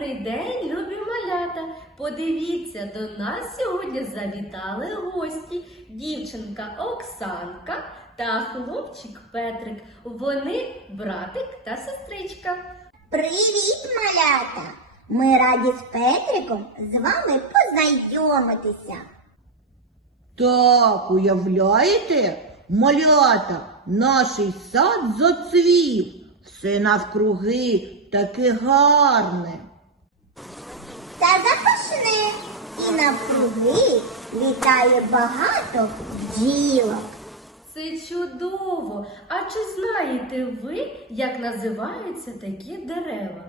Добрий день, любі малята! Подивіться, до нас сьогодні завітали гості. Дівчинка Оксанка та хлопчик Петрик. Вони братик та сестричка. Привіт, малята! Ми раді з Петриком з вами познайомитися. Так, уявляєте, малята, наш сад зацвів, все навкруги таке гарне. Та запашне і навкруги літає багато бджілок. Це чудово! А чи знаєте ви, як називаються такі дерева?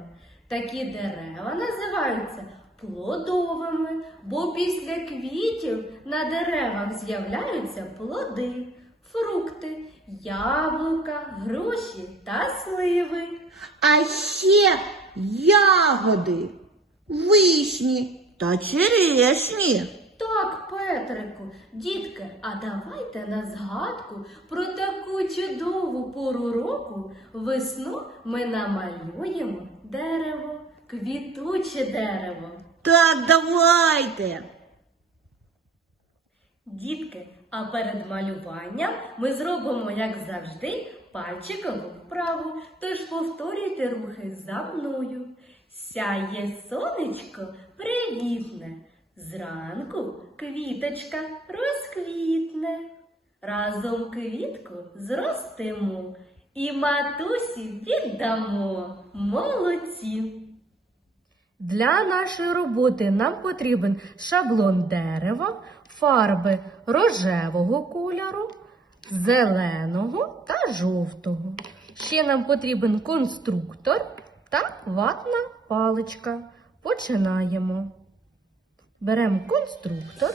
Такі дерева називаються плодовими, бо після квітів на деревах з'являються плоди, фрукти, яблука, груші та сливи. А ще ягоди, вишні та черешні. Так, Петрику, дітки, а давайте на згадку про таку чудову пору року весну ми намалюємо дерево, квітуче дерево. Так, давайте. Дітки, а перед малюванням ми зробимо, як завжди, пальчикову вправу. Тож повторюйте рухи за мною. Сяє сонечко привітне. Зранку квіточка розквітне. Разом квітку зростимо і матусі віддамо. Молодці! Для нашої роботи нам потрібен шаблон дерева, фарби рожевого кольору, зеленого та жовтого. Ще нам потрібен конструктор та ватна паличка. Починаємо. Беремо конструктор,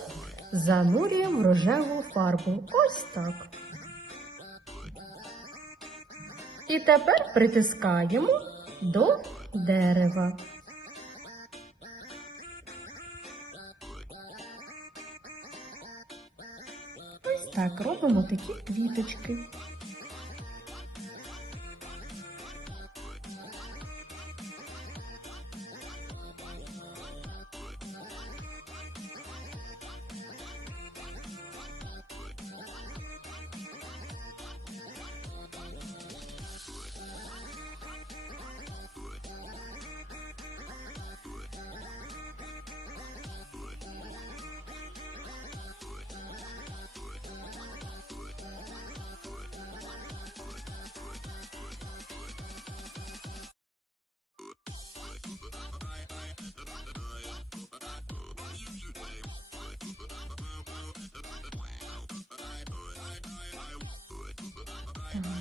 занурюємо в рожеву фарбу. Ось так. І тепер притискаємо до дерева. Ось так робимо такі квіточки.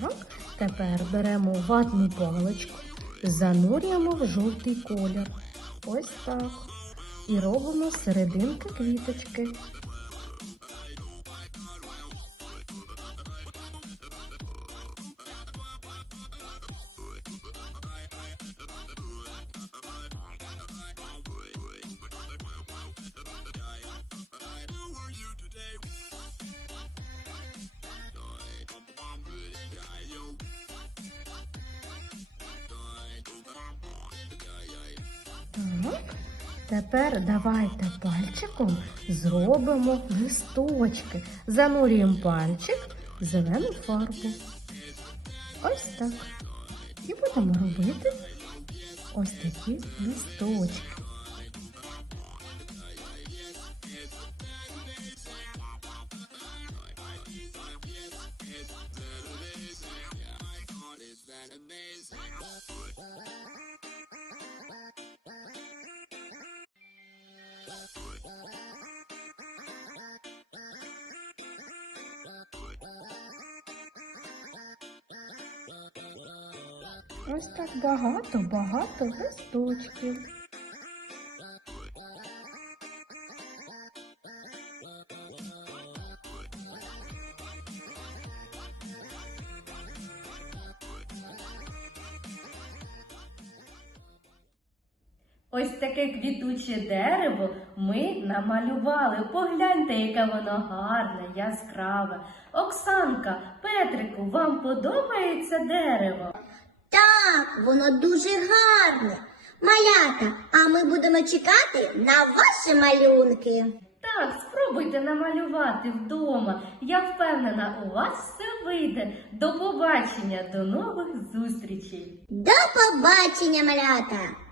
Так, тепер беремо ватну паличку, занурюємо в жовтий колір. Ось так. І робимо серединки квіточки. Тепер давайте пальчиком зробимо листочки. Занурюємо пальчик в зелену фарбу. Ось так. І будемо робити ось такі листочки. Ось так багато, багато листочків. Ось таке квітуче дерево ми намалювали. Погляньте, яке воно гарне, яскраве. Оксанка, Петрику, вам подобається дерево? Воно дуже гарне. Малята, а ми будемо чекати на ваші малюнки. Так, спробуйте намалювати вдома. Я впевнена, у вас все вийде. До побачення, до нових зустрічей! До побачення, малята!